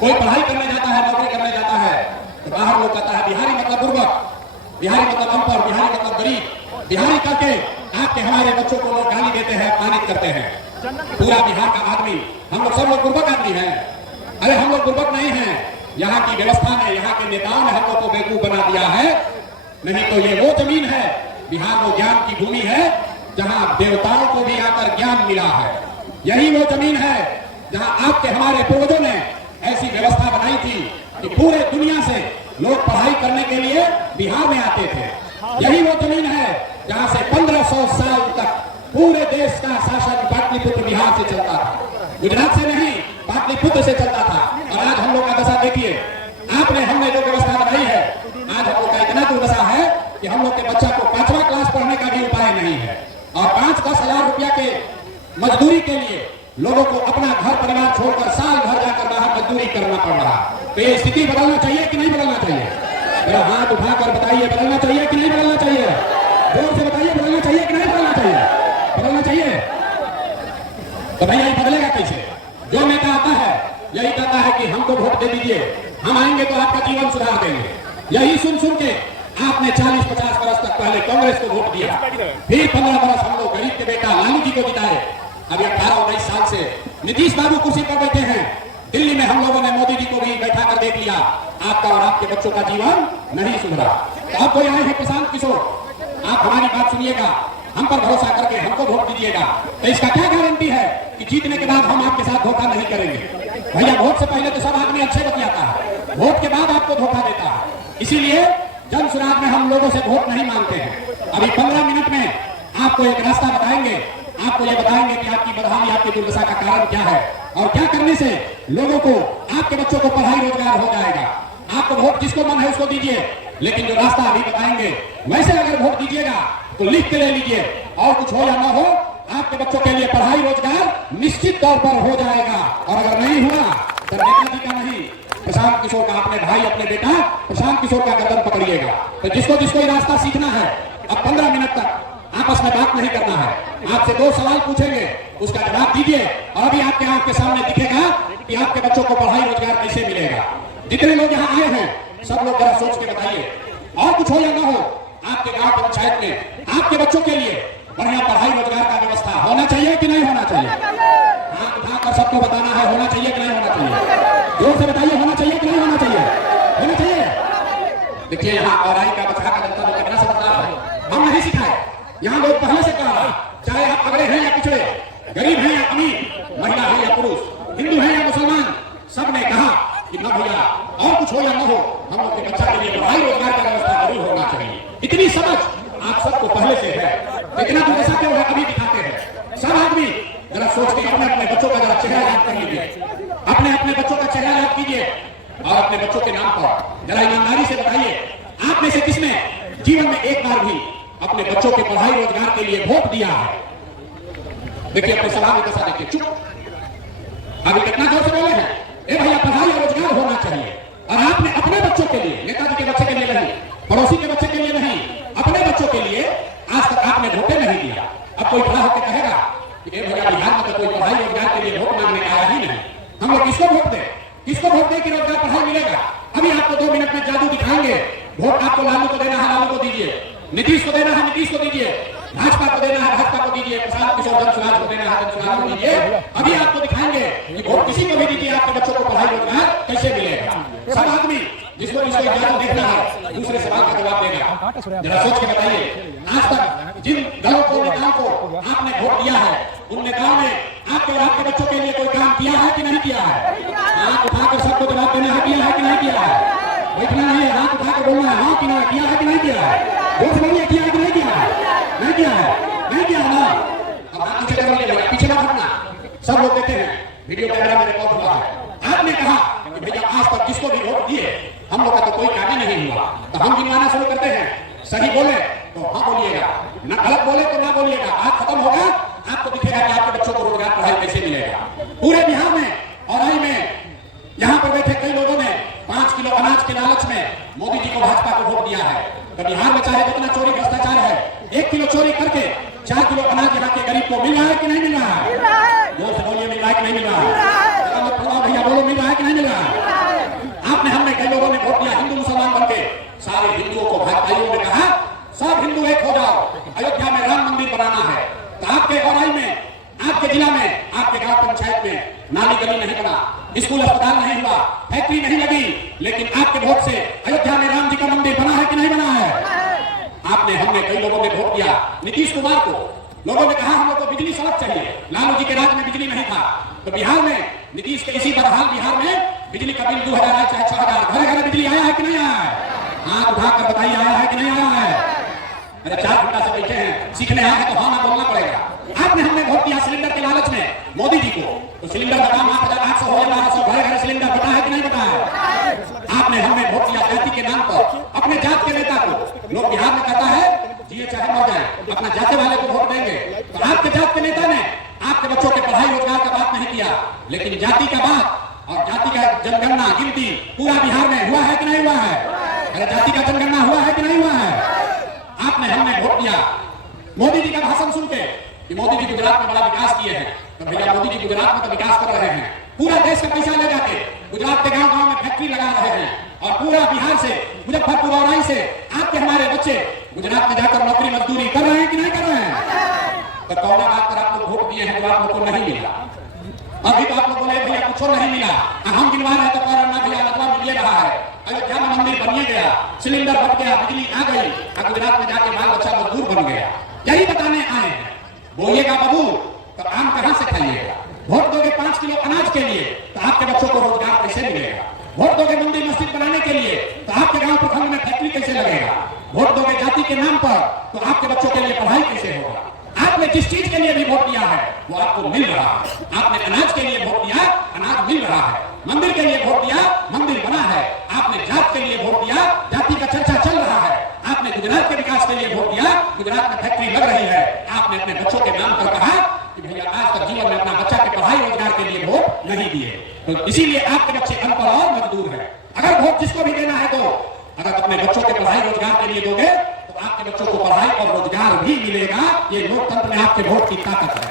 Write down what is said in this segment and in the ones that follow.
कोई पढ़ाई करने जाता है, नौकरी करने जाता है तो बाहर लोग कहता है बिहारी मतलब बुर्बक, बिहारी मतलब अनपढ़, बिहारी मतलब गरीब। बिहारी करके आपके हमारे बच्चों को लोग गाली देते हैं, अपमानित करते हैं। पूरा बिहार का आदमी, हम लोग सब लोग बुर्बक आदमी हैं। अरे हम लोग बुर्बक नहीं हैं, यहाँ की व्यवस्था ने, यहाँ के नेताओं ने हम लोग को बेवकूफ बना दिया है। नहीं तो ये वो जमीन है, बिहार वो ज्ञान की भूमि है जहाँ देवताओं को भी आकर ज्ञान मिला है। यही वो जमीन है जहाँ आपके हमारे पूर्वजों ने ऐसी व्यवस्था बनाई थी कि पूरे दुनिया से लोग पढ़ाई करने के लिए बिहार में आते थे। यही वो जमीन है जहाँ से 1500 साल तक पूरे देश का शासन पाटलिपुत्र बिहार से चलता था, गुजरात से नहीं, पाटलिपुत्र से चलता था। और आज हम लोग का दशा देखिए, आपने हमने जो व्यवस्था बनाई है, आज हम लोग का इतना दुर्दशा है कि हम लोग के बच्चा को 5वां क्लास पढ़ने का भी उपाय नहीं है। और 5-10 हजार रुपया के मजदूरी के लिए लोगों को अपना घर परिवार छोड़कर साल भर जाकर बाहर मजदूरी करना पड़ रहा। तो ये स्थिति बदलना चाहिए कि नहीं बदलना चाहिए? मेरा हाथ उठाकर बताइए, बदलना चाहिए कि नहीं बदलना चाहिए? जोर से बताइए, बदलना चाहिए कि नहीं बदलना चाहिए? बदलना चाहिए। तो भैया ये बदलेगा कैसे? जो नेता आता है यही कहता है कि हमको वोट दे दीजिए, हम आएंगे तो आपका जीवन सुधार देंगे। यही सुन सुन के आपने 40-50 वर्ष तक पहले कांग्रेस को वोट दिया, फिर 15 वर्ष हम लोग गरीब के बेटा लालू जी को जिताए। अभी 18-19 साल से नीतीश बाबू कुर्सी पर बैठे हैं। दिल्ली में हम लोगों ने मोदी जी को भी बैठा कर देख लिया, आपका और आपके बच्चों का जीवन नहीं सुधरा। तो अब कोई आए हैं प्रशांत किशोर, आप हमारी बात सुनिएगा, हम पर भरोसा करके हमको वोट दीजिएगा। तो इसका क्या गारंटी है कि जीतने के बाद हम आपके साथ धोखा नहीं करेंगे? भैया वोट से पहले तो सब आदमी अच्छे बतियाता है, वोट के बाद आपको धोखा देता है। इसीलिए जन सुराज में हम लोगों से वोट नहीं मांगते हैं। अभी 15 मिनट में आपको एक रास्ता बताएंगे, आपको ये बताएंगे कि आपकी बदहाली, आपकी दुर्दशा का कारण क्या है और क्या करने से लोगों को, आपके बच्चों को पढ़ाई रोजगार हो जाएगा। आपको वोट जिसको मन है उसको दीजिए, लेकिन जो रास्ता अभी बताएंगे वैसे अगर वोट दीजिएगा तो लिख के ले लीजिए, और कुछ हो या ना हो, आपके बच्चों के लिए पढ़ाई रोजगार निश्चित तौर पर हो जाएगा। और अगर नहीं हुआ तो नेताजी का नहीं, प्रशांत किशोर का, अपने भाई अपने बेटा प्रशांत किशोर का गर्दन पकड़िएगा। तो जिसको जिसको ये रास्ता सीखना है, अब 15 मिनट तक आपस में बात नहीं करना है। आपसे 2 सवाल पूछेंगे, उसका जवाब दीजिए, और अभी आपके आंख के सामने दिखेगा कि आपके बच्चों को पढ़ाई रोजगार कैसे मिलेगा। जितने लोग यहाँ आए हैं सब लोग जरा सोच के बताइए, और कुछ हो या ना हो, आपके गांव पंचायत में आपके बच्चों के लिए बढ़िया पढ़ाई रोजगार का व्यवस्था होना चाहिए कि नहीं होना चाहिए? हाथ उठाकर सबको बताना है, होना चाहिए कि नहीं होना चाहिए? जोर से बताइए, होना चाहिए कि नहीं होना चाहिए? होना चाहिए। देखिए यहाँ औराई का बछड़ा का जनता लोग कितना समझदार है, हम नहीं सिखाए। यहाँ लोग पहले से कहा, चाहे आप अगड़े हैं या पिछड़े, गरीब हैं या अमीर, महिला है या पुरुष, हिंदू है या मुसलमान, सबने कहा कि न भैया और कुछ हो या न हो, हम लोग के बच्चा के लिए पढ़ाई रोजगार का व्यवस्था जरूर होना चाहिए। इतनी समझ आप सबको पहले से है, इतना दुर्दशा क्यों है अभी दिखाते हैं। सब आदमी जरा सोच के अपने अपने बच्चों का जरा चेहरा याद कर लीजिए, अपने अपने बच्चों का चेहरा याद कीजिए, और अपने बच्चों के नाम पर जरा ईमानदारी से बताइए, आप में से किसने जीवन में एक बार भी अपने बच्चों के पढ़ाई रोजगार के लिए वोट दिया है? देखिए अपने सवाल की दशा देखिए, चुप। अभी कितना जोर से बोले हैं, ए भैया पढ़ाई और रोजगार होना चाहिए। और आपने अपने बच्चों के लिए, नेताजी के बच्चे के लिए नहीं, पड़ोसी के बच्चे के लिए नहीं, अपने बच्चों के लिए आज तक आपने वोटे नहीं दिया। अब कोई खड़ा होकर कहेगा कि ए भैया बिहार में तो कोई पढ़ाई रोजगार के लिए वोट मांगने आया ही नहीं, हम लोग किसको वोट दें? किसको वोट दें कि रोजगार पढ़ाई मिलेगा? अभी आपको 2 मिनट में जादू दिखाएंगे। वोट आपको लालू को देना है, लालू को दीजिए, नीतीश को देना है, नीतीश को दीजिए, भाजपा को देना है, भाजपा को दीजिए, प्रशांत किशोर जन सुराज को देना है, जन सुराज को दीजिए। अभी आपको दिखाएंगे कि वोट किसी को भी दीजिए, आपके बच्चों को पढ़ाई रोजगार कैसे मिलेगा। सब आदमी जिसको जिसको जादू देखना है दूसरे सवाल का जवाब देगा। जरा सोच के बताइए, आज तक जिन दलों को, नेताओं को आपने वोट दिया है, उन नेताओं ने आपके और आपके बच्चों के लिए कोई काम किया है कि नहीं किया है? हाथ उठाकर सबको जवाब देना है, किया है कि नहीं किया है? बैठना नहीं है, हाथ उठाकर बोलना है, हाँ कि नहीं, किया है कि नहीं किया है? जोर से बोलिए, किया है कि नहीं किया है? नहीं किया है, नहीं किया है ना? अब हाथ पीछे बोलिए, पीछे मत हटना, सब लोग देखे हैं, वीडियो कैमरा में रिकॉर्ड हुआ है। आपने कहा कि भैया आज तक जिसको भी वोट दिए हम लोग का तो कोई काम ही नहीं हुआ, तो हम गिनवाना शुरू करते हैं। सही बोले तो हाँ बोलिएगा, ना गलत बोले तो ना बोलिएगा। आज खत्म होगा, आपको दिखेगा कि आपके बच्चों को रोजगार पढ़ाई कैसे मिलेगा। पूरे बिहार में और आई में यहाँ पर बैठे कई लोगों ने 5 किलो अनाज के लालच में मोदी जी को, भाजपा को वोट दिया है। तो बिहार में चाहे जितना चोरी भ्रष्टाचार है, 1 किलो चोरी करके 4 किलो अनाज यहाँ के गरीब को मिल रहा है कि नहीं मिल रहा है? जोर से बोलिए, मिल रहा है कि नहीं मिल रहा है? भैया बोलो, मिल रहा है कि नहीं मिल रहा है? गली नहीं बना, स्कूल अस्पताल नहीं हुआ, फैक्ट्री नहीं लगी, लेकिन आपके वोट से अयोध्या में राम जी का मंदिर बना है कि नहीं बना है? आपने, हमने, कई लोगों ने वोट दिया नीतीश कुमार को। लोगों ने कहा हम लोग को बिजली सड़क चाहिए, लालू जी के राज में बिजली नहीं था, तो बिहार में नीतीश के इसी बदहाल बिहार में बिजली का बिल 2000 आया चाहे 6000, घर घर बिजली आया है कि नहीं आया है? हाथ उठाकर बताइए, आया है कि नहीं आया है? अरे 4 घंटा से बैठे हैं, सीखने आए हैं तो हाँ ना बोलना पड़ेगा। आपने, हमने वोट दिया सिलेंडर के लालच में मोदी जी को, तो सिलेंडर का दाम 8800 हो जाए 1200, घर घर सिलेंडर पता है कि नहीं पता है? आपने, हमने वोट दिया जाति के नाम पर अपने जात के नेता को। लोग बिहार में कहता है जिए चाहे मर जाए, अपना जाति वाले को वोट देंगे, तो आपके जात के नेता ने आपके बच्चों के पढ़ाई रोजगार का बात नहीं किया, लेकिन जाति का बात और जाति का जनगणना गिनती पूरा बिहार में हुआ है कि नहीं हुआ है? अरे जाति का जनगणना हुआ है कि नहीं हुआ है? आपने, हमने वोट दिया मोदी जी का भाषण सुन के कि मोदी जी गुजरात में बड़ा विकास किए हैं, तो भैया मोदी जी गुजरात में तो विकास कर रहे हैं, पूरा देश का पैसा ले जाके गुजरात के गांव गांव में फैक्ट्री लगा रहे हैं, और पूरा बिहार से, मुजफ्फरपुर और से आपके हमारे बच्चे गुजरात में जाकर नौकरी मजदूरी कर रहे हैं कि नहीं कर रहे हैं? तो कौन बात पर आप लोग वोट दिए हैं जो आप लोग को नहीं मिला? अभी तो आप लोग बोले भैया कुछ नहीं मिला, हम गिनवा रहे तो कह रहे भैया लगवा मिल रहा है, अयोध्या में मंदिर बनिए गया, सिलेंडर बन गया, बिजली आ गई, और गुजरात में जाके बाल बच्चा मजदूर बन गया। यही बताने आए हैं। बोलिएगा बाबू तो आम कहां से खाइएगा? वोट दोगे 5 किलो अनाज के लिए तो आपके बच्चों को रोजगार कैसे मिलेगा? वोट दोगे मंदिर मस्जिद बनाने के लिए तो आपके गांव प्रखंड में फैक्ट्री कैसे लगेगा? वोट दोगे जाति के नाम पर तो आपके बच्चों के लिए पढ़ाई कैसे होगा? आपने जिस चीज के लिए भी वोट दिया है वो आपको मिल रहा है। आपने अनाज के लिए वोट दिया, अनाज मिल रहा है। मंदिर के लिए वोट दिया, मंदिर बना है। आपने जात के लिए वोट दिया, जाति का चर्चा चल रहा है। आपने गुजरात के विकास के लिए वोट दिया, गुजरात में फैक्ट्री लग रही है। आपने अपने बच्चों के नाम पर कहा कि भैया आज तक जीवन में अपना बच्चा के पढ़ाई रोजगार के लिए वोट नहीं दिए, तो इसीलिए आपके बच्चे अनपढ़ और मजदूर है। अगर वोट जिसको भी देना है तो अगर अपने बच्चों के पढ़ाई रोजगार के लिए दोगे तो आपके बच्चों को पढ़ाई और रोजगार भी मिलेगा। ये लोकतंत्र में आपके वोट की ताकत है।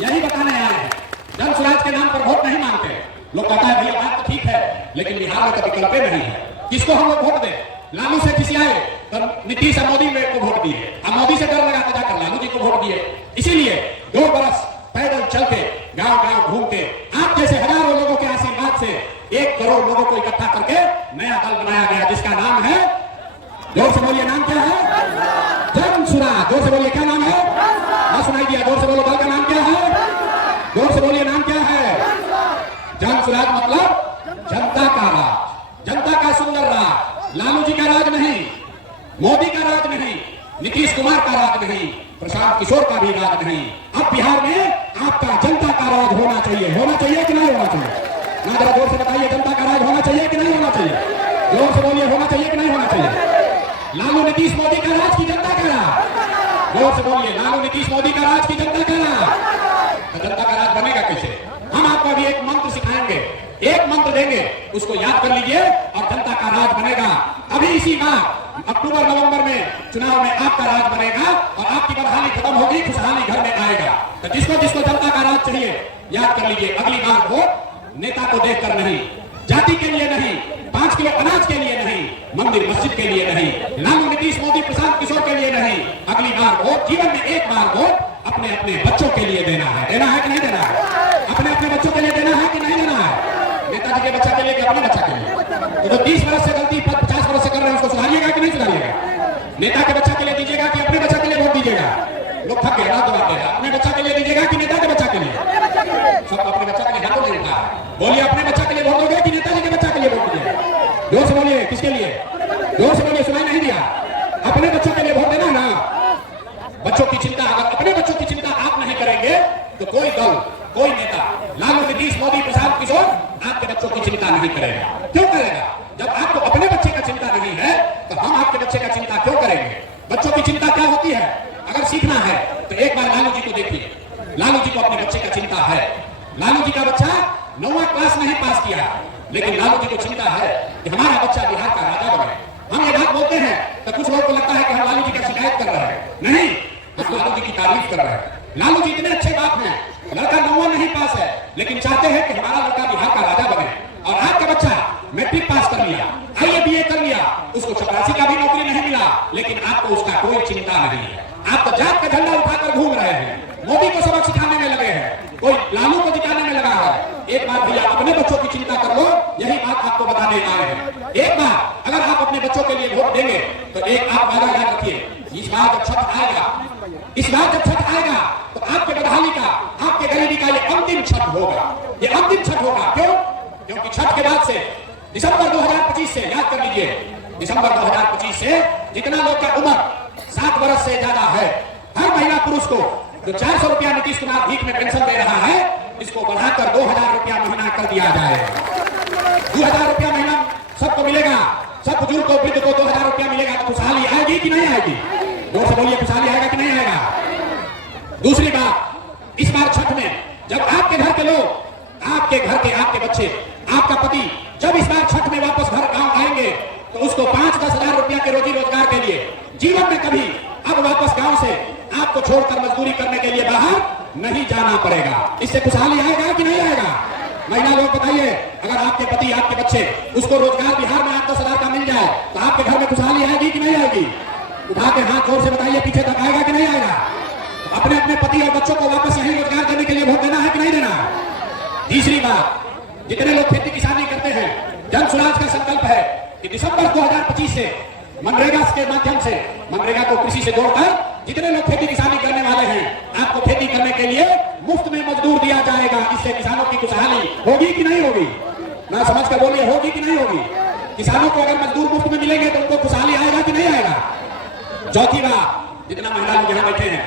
यही बताने आए हैं। जन स्वराज के नाम पर वोट नहीं मांगते। लोग कहता है भैया बात तो ठीक है, लेकिन बिहार में तो विकल्प नहीं है। किसको हम लोग वोट दें? लालू से किसी आए तो नीतीश और मोदी को वोट दिए, अब मोदी से डर लगा के जाकर लालू जी को वोट दिए। इसीलिए 2 बरस पैदल चल के गांव गांव घूम के आप जैसे हजारों लोगों के आशीर्वाद से 1 करोड़ लोगों को इकट्ठा करके नया दल बनाया गया, जिसका नाम है, जोर से बोलिए, नाम क्या है? जन स्वराज। जोर से बोलिए, क्या नाम है? ना सुनाई दिया, जोर से बोलो, दल का नाम क्या है? जोर से बोलिए, नाम क्या है? जन स्वराज मतलब जनता का राज, जनता का सुंदर राज। लालू जी का राज नहीं, मोदी का राज नहीं, नीतीश कुमार का राज नहीं, प्रशांत किशोर का भी राज नहीं। अब बिहार में आपका जनता का राज होना चाहिए। होना चाहिए कि नहीं होना चाहिए? ना जरा जोर से बताइए, जनता का राज होना चाहिए कि नहीं होना चाहिए? जोर से बोलिए, होना चाहिए कि नहीं होना चाहिए? लालू नीतीश मोदी का राज की जनता का राज? जोर से बोलिए, लालू नीतीश मोदी का राज की जनता का राज? तो जनता का राज बनेगा कैसे? हम आपको अभी एक मंत्र सिखाएंगे, एक मंत्र देंगे, उसको याद कर लीजिए और जनता का राज बनेगा। अभी इसी बार अक्टूबर नवंबर में चुनाव में आपका राज बनेगा और आपकी बदहाली खत्म होगी, खुशहाली घर में आएगा। तो जिसको जिसको जनता का राज चाहिए याद कर लीजिए, अगली बार वोट नेता को देखकर नहीं, जाति के लिए नहीं, 5 किलो अनाज के लिए नहीं, मंदिर मस्जिद के लिए नहीं, लालू नीतीश मोदी प्रशांत किशोर के लिए नहीं, अगली बार वोट, जीवन में एक बार वोट अपने अपने बच्चों के लिए देना है। देना है कि नहीं देना है? अपने अपने बच्चों के लिए देना है कि नहीं देना है? नेताजी के बच्चा के लिए कि अपने बच्चा के लिए? तो 30 वर्ष से गलती 50 वर्ष से कर रहे हैं, उसको सुधारिएगा कि नहीं सुधारिएगा? नेता के बच्चा के लिए दीजिएगा कि अपने बच्चा के लिए वोट दीजिएगा? लोग थक गए, जवाब देगा। अपने बच्चा के लिए दीजिएगा कि नेता के बच्चा के लिए? सब अपने बच्चा के लिए हाथों नहीं उठा। बोलिए, अपने बच्चा के लिए वोट दोगे कि नेताजी के बच्चा के लिए वोट दीजिएगा? जोर से बोलिए, किसके लिए? जोर से बोलिए, सुनाई नहीं दिया। अपने बच्चों के लिए वोट देना ना। बच्चों की चिंता, अगर अपने बच्चों की चिंता आप नहीं करेंगे तो कोई दल, कोई नेता, लालू नीतीश मोदी प्रशांत किशोर आपके बच्चों की चिंता नहीं करेगा। क्यों करेगा? जब आपको अपने बच्चे का चिंता नहीं है तो हम आपके बच्चे का चिंता क्यों करेंगे? बच्चों की चिंता क्या होती है? अगर सीखना है तो एक बार लालू जी को देखिए। लालू जी को अपने बच्चे का चिंता है। लालू जी का बच्चा 9वां क्लास नहीं पास किया, लेकिन लालू जी को चिंता है कि हमारा बच्चा बिहार का राजा बने। हम ये बात बोलते हैं तो कुछ लोगों को लगता है कि हम लालू जी का शिकायत कर रहे हैं। नहीं, हम लालू जी की तारीफ कर रहे हैं। लालू जी इतने अच्छे बाप हैं, लड़का 9वां नहीं पास है, लेकिन चाहते हैं कि हमारा लड़का बिहार का राजा बने। और आपका बच्चा मैट्रिक पास कर लिया, IABA कर लिया, उसको चपरासी का भी नौकरी नहीं मिला, लेकिन आपको उसका कोई चिंता नहीं है। आप तो जात का झंडा उठाकर घूम रहे हैं, मोदी को सबक सिखाने में लगे हैं, कोई लालू को जिताने में लगा है। एक बार भैया अपने बच्चों की चिंता कर लो, यही बात आपको बताने आए हैं। एक बार अगर आप अपने बच्चों के लिए वोट देंगे तो एक आप वादा याद रखिए, इस बार जब छठ आएगा, इस बार जब छठ आएगा तो आपके बदहाली का, आपके गरीबी का ये अंतिम छठ होगा, ये अंतिम छठ होगा। क्यों? क्योंकि छठ के बाद से दिसंबर 2025 से, याद कर लीजिए, दिसंबर 2025 से जितना लोग का उम्र 7 वर्ष से ज्यादा है, हर महिला पुरुष को जो 400 रुपया नीतीश कुमार भीख में पेंशन दे रहा है, इसको बढ़ाकर 2000 रुपया महीना कर दिया जाए। 2000 रुपया महीना सबको मिलेगा, सब बुजुर्ग को, वृद्ध को 2000 रुपया मिलेगा। तो खुशहाली आएगी कि नहीं आएगी? जोर से बोलिए, खुशहाली आएगा कि नहीं आएगा? दूसरी बात, इस बार छठ में जब आपके घर के लोग, आपके घर के, आपके बच्चे, आपका पति जब इस बार छठ में वापस घर गांव आएंगे तो उसको 5-10 हजार रुपया के रोजी रोजगार के लिए जीवन में कभी अब वापस गांव से आपको छोड़कर मजदूरी करने के लिए बाहर नहीं जाना पड़ेगा। इससे खुशहाली आएगा कि नहीं आएगा? महिला लोग बताइए, अगर आपके पति, आपके बच्चे, उसको रोजगार बिहार में 8-10 हजार का मिल जाए तो आपके घर में खुशहाली आएगी कि नहीं आएगी? उठा के हाथ जोर से बताइए, पीछे तक आएगा कि नहीं आएगा? तो अपने अपने पति और बच्चों को वापस यही रोजगार देने के लिए वोट देना है कि नहीं देना? तीसरी बात, जितने लोग खेती किसानी करते हैं, जन स्वराज का संकल्प है कि दिसंबर 2025 से मनरेगा के माध्यम से, मनरेगा को कृषि से जोड़कर जितने लोग खेती किसानी करने वाले हैं, आपको खेती करने के लिए मुफ्त में मजदूर दिया जाएगा। इससे किसानों की खुशहाली होगी कि नहीं होगी? ना समझ कर बोलिए, होगी कि नहीं होगी? किसानों को अगर मजदूर मुफ्त में मिलेंगे तो उनको खुशहाली आएगा कि नहीं आएगा? चौथी बात, जितना महिला लोग यहाँ बैठे हैं,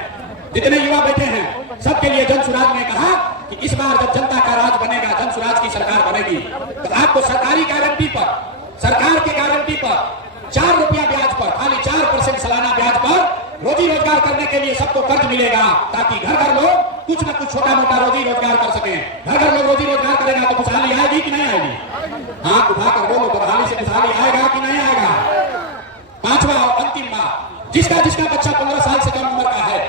जितने युवा बैठे हैं, सबके लिए जन स्वराज ने कहा कि इस बार जब जनता का राज बनेगा, जन स्वराज की सरकार बनेगी, तो आपको सरकारी गारंटी पर, सरकार की गारंटी पर 4 रुपया ब्याज पर, खाली 4% सालाना ब्याज पर रोजी रोजगार करने के लिए सबको कर्ज मिलेगा, ताकि घर घर लोग कुछ न कुछ छोटा मोटा रोजी रोजगार कर सके। घर घर लोग रोजी रोजगार करेगा तो खुशहाली आएगी कि नहीं आएगी? हाथ उठाकर बोलो, बदहाली से खुशहाली आएगा कि नहीं आएगा? पांचवा और अंतिम बात, जिसका जिसका बच्चा 15 साल से कम उम्र का है,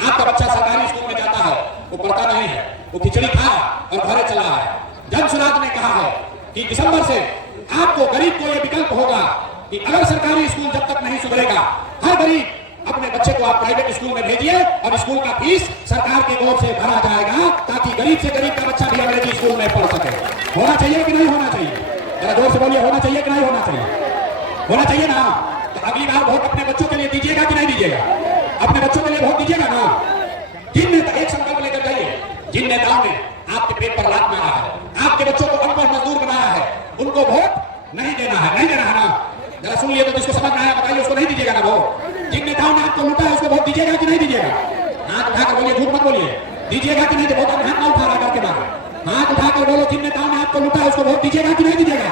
आपका बच्चा सरकारी स्कूल में जाता है, वो पढ़ता नहीं है, वो खिचड़ी खा और घरे चला है। जन स्वराज ने कहा है कि दिसंबर से आपको, गरीब को यह विकल्प होगा कि अगर सरकारी स्कूल जब तक नहीं सुधरेगा, हर गरीब अपने बच्चे को आप प्राइवेट स्कूल में भेजिए और स्कूल का फीस सरकार के ओर से भरा जाएगा, ताकि गरीब से गरीब का बच्चा भी अंग्रेजी स्कूल में पढ़ सके। होना चाहिए कि नहीं होना चाहिए? जरा जोर से बोलिए, होना चाहिए कि नहीं होना चाहिए? होना चाहिए ना? तो अगली बार वोट अपने बच्चों के लिए दीजिएगा कि नहीं दीजिएगा? अपने बच्चों के लिए वोट दीजिएगा ना? जिन नेता, एक संकल्प लेकर जाइए, जिन नेताओं ने आपके पेट पर लात मारा है, आपके बच्चों को अनपढ़ मजदूर बनाया है, उनको वोट नहीं देना है, नहीं देना है ना? जरा सुनिए, तो जिसको समझ में आया बताइए, उसको नहीं दीजिएगा ना वोट? जिन नेताओं ने आपको लूटा है उसको वोट दीजिएगा कि नहीं दीजिएगा? हाथ उठाकर बोलिए, झूठ मत बोलिए, दीजिएगा कि नहीं? वोट हाथ ना उठा रहा करके बात, हाथ उठाकर बोलो, जिन नेताओं ने आपको लूटा है उसको वोट दीजिएगा कि नहीं दीजिएगा?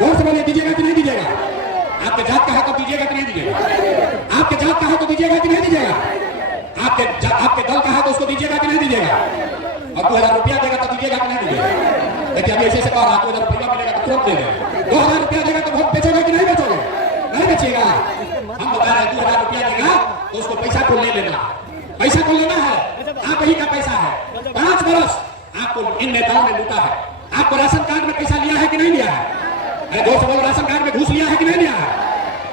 जोर से बोलिए, दीजिएगा कि नहीं दीजिएगा? आपके जात का है तो दीजिएगा कि नहीं दीजिएगा? आपके जात का है तो दीजिएगा कि नहीं दीजिएगा? आपके दल का है तो उसको दीजिएगा कि नहीं दीजिएगा? और 2000 रुपया देगा तो दीजिएगा कि नहीं दीजिएगा? देखिए, अभी ऐसे कहा, 2000 रुपया मिलेगा तो तुरंत देगा। 2000 रुपया देगा तो वोट बेचोगे कि नहीं बेचोगे? नहीं बेचिएगा। हम बता रहे हैं, 2000 रुपया देगा तो उसको पैसा को ले लेना, पैसा को लेना है, आप ही का पैसा है। 5 वर्ष आपको इन नेताओं ने लूटा है। आपको राशन कार्ड में पैसा लिया है कि नहीं लिया है? अरे दोस्त बोलो, राशन कार्ड में घूस लिया है कि नहीं लिया है?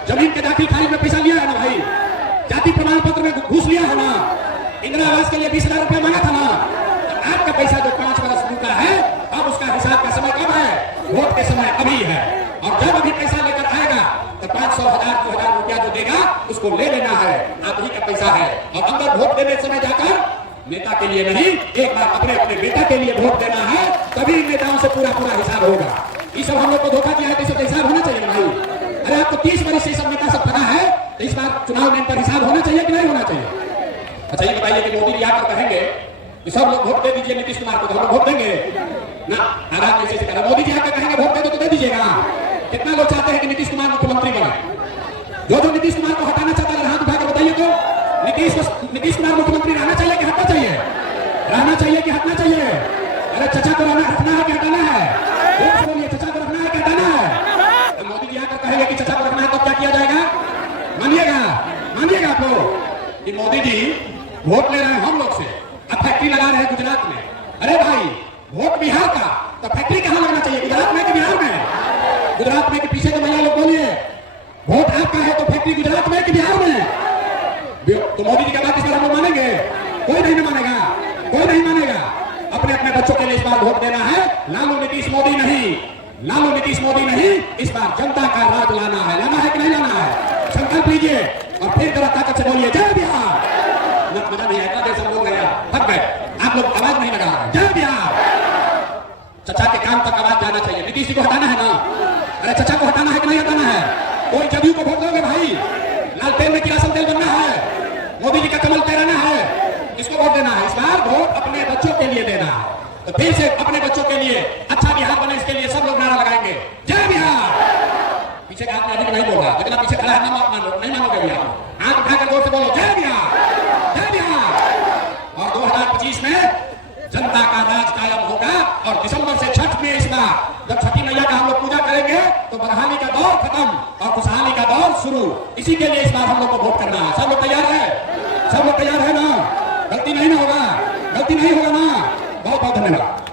जमीन के दाखिल खारिज में पैसा लिया है ना भाई? जाति प्रमाण पत्र में घूस लिया है ना? इंदिरा आवास के लिए 20,000 रुपया मांगा था ना? आपका पैसा जो 5 वर्ष लूटा है, अब उसका हिसाब का समय कब है? वोट के समय अभी है। और जब अभी पैसा लेकर आएगा तो 500, 1000, 2000 रुपया जो देगा उसको ले लेना है, आप ही का पैसा है। और अंदर वोट देने समय जाकर नेता के लिए नहीं, एक बार अपने अपने बेटा के लिए वोट देना है, तभी नेताओं से पूरा पूरा हिसाब होगा। ये सब हम लोग को धोखा दिया है, तो हिसाब होना चाहिए ना भाई? अरे आपको 30 वर्ष से सब नेता सब पता है, तो इस बार चुनाव में पर हिसाब होना चाहिए कि नहीं होना चाहिए? अच्छा, ये बताइए कि मोदी जी आकर कहेंगे कि सब लोग वोट दे दीजिए नीतीश कुमार को, तो हम लोग वोट देंगे ना? आराम ऐसे करें, मोदी जी आकर कहेंगे वोट दे दो तो दे दीजिएगा। कितना लोग चाहते हैं कि नीतीश कुमार मुख्यमंत्री बने? जो नीतीश कुमार को हटाना चाहता है, हाथ उठाकर बताइए तो। नीतीश कुमार मुख्यमंत्री रहना चाहिए कि हटना चाहिए? रहना चाहिए कि हटना चाहिए? अरे चचा को रखना है कि हटाना है? बोलिए, चचा को रखना है कि हटाना है? मोदी जी आकर कहेंगे कि चचा को रखना है, तो क्या किया जाएगा? मानिएगा, मानिएगा आप लोग कि मोदी जी वोट ले रहे हैं हम लोग से, अब फैक्ट्री लगा रहे हैं गुजरात में। अरे भाई, वोट बिहार का, तो फैक्ट्री कहां लगना चाहिए? गुजरात में कि बिहार में? गुजरात में कि पीछे तो भैया लोग बोलिए, वोट आपका है तो फैक्ट्री गुजरात में कि बिहार में? तो मोदी जी का बात इस बार हम लोग मानेंगे? कोई नहीं मानेगा, कोई नहीं मानेगा। अपने अपने बच्चों के लिए इस बार वोट देना है। लालू नीतीश मोदी नहीं, लालू नीतीश मोदी नहीं, इस बार जनता का राज लाना है। लाना है कि नहीं लाना है? संकल्प लीजिए और फिर जरा ताकत से बोलिए जय बिहार। मजा नहीं आया, देर से बोल गया, थक गए आप लोग, आवाज नहीं लगा रहा है। जय बिहार। चचा के काम तक आवाज जाना चाहिए। नीतीश जी को हटाना है ना? अरे चचा को हटाना है कि नहीं हटाना है? कोई जदयू को वोट दोगे भाई? लालटेन में किरासन तेल बनना है, मोदी जी का कमल तैराना है, इसको वोट देना है। इस बार वोट अपने बच्चों के लिए देना है। तो फिर से अपने बच्चों के लिए अच्छा बिहार बने, इसके लिए सब लोग नारा लगाएंगे जय बिहार। पीछे का आदमी अधिक नहीं बोल रहा, लेकिन आप पीछे खड़ा है ना, नहीं मानोगे भी आप। हाथ उठाकर जोर से बोलो जय बिहार, जय बिहार। और 2025 में जनता का राज कायम होगा। और दिसंबर से छठ में इस बार जब छठी मैया का हम लोग पूजा करेंगे तो बदहाली का दौर खत्म और खुशहाली का दौर शुरू। इसी के लिए इस बार हम लोग को वोट करना है। सब लोग तैयार है? सब लोग तैयार है ना? गलती नहीं ना होगा, गलती नहीं होगा ना? बहुत बहुत धन्यवाद।